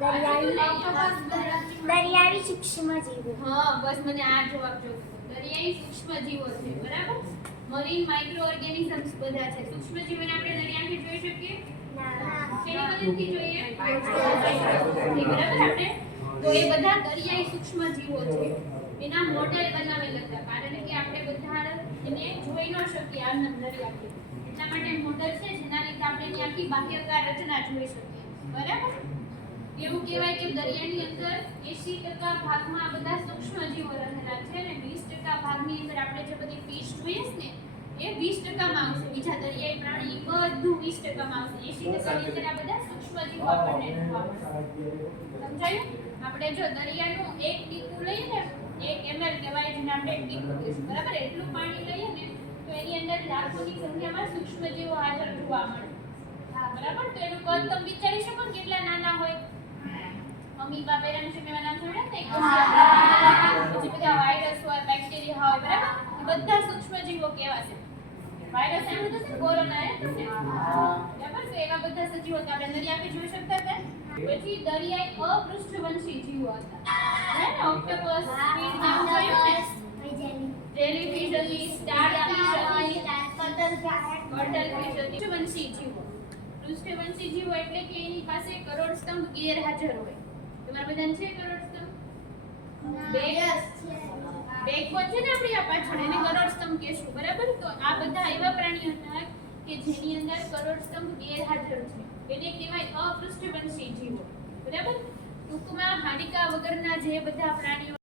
દરિયાઈ દરિયાઈ સૂક્ષ્મ જીવો હા બસ મને આ જવાબ જોઈતો દરિયાઈ સૂક્ષ્મ જીવો છે બરાબર? મરીન માઇક્રો ઓર્ગેનિઝમ્સ બધા છે. સૂક્ષ્મ જીવોને આપણે દરિયાથી જોઈ શકીએ? શેની મદદથી જોઈએ? બરાબર આપણે? તો એ બધા દરિયાઈ સૂક્ષ્મ જીવો છે. એના મોડેલ બનાવેલા હતા. કારણ કે આપણે બધા એને જોઈ ન શકીએ આ દરિયાથી એટલા માટે મોડેલ છે જેના લીધે આપણે આખી બાહ્યકાર રચના જોઈ શકીએ. બરાબર? એવું કહેવાય કે દરિયાની અંદર 80% ભાગમાં આ બધા સૂક્ષ્મ જીવો રહેલા છે અને 20% ભાગની અંદર આપણે જે બધી ફિશ જોઈએ ને એ 20% માં આવશે. બીજા દરિયાઈ પ્રાણી બધું 20% માં આવશે. 80% ની અંદર આ બધા સૂક્ષ્મ જીવો આપણને જોવા મળશે. સમજાયું? આપણે જો દરિયાનું એક ટીપું લઈએ ને એક ml કહેવાય જેને આપણે એક ટીપું કહીશું બરાબર? એટલું પાણી લઈએ ને તો એની અંદર લાખોની સંખ્યામાં સૂક્ષ્મ જીવો હાજર જોવા મળે. હા બરાબર? તો એનું કદ તમે વિચારી શકો કેટલા નાના હોય? અમીબા પેરામીટર મેવા નામ સાંભળ્યા ને પછી બધા વાયરસ હોય બેક્ટેરિયા હોય બરાબર એ બધા સૂક્ષ્મ જીવો કહેવાશે વાયરસ સાંભળ્યું હશે ને કોરોના એ તમને બરાબર તો એવા બધા સજીવો તો આપણે દરિયા જોઈ શકતા હતા પછી દરિયાઈ અપૃષ્ઠવંશી જીવો હતા બરાબર ઓક્ટોપસ સ્ક્વિડ નામ જોયું ને જેલીફિશ હતી સ્ટારફિશ હતી પટલફિશ હતી પૃષ્ઠવંશી જીવો પૃષ્ઠવંશી જીવો એટલે કે એની પાસે કરોડ સ્તંભ ગેરહાજર હોય। તમારા બધાને છે કરોડ સ્તંભ? બેકબોન છે. ને આપણી આ પાછળ એને કરોડ સ્તંભ કહેશું બરાબર? તો આ બધા એવા પ્રાણીઓ હતા કે જેની અંદર કરોડ સ્તંભ ગેરહાજર છે. એને કહેવાય અપૃષ્ઠવંશી જીવો. બરાબર? ટૂંકમાં હાડિકા વગરના જે બધા પ્રાણીઓ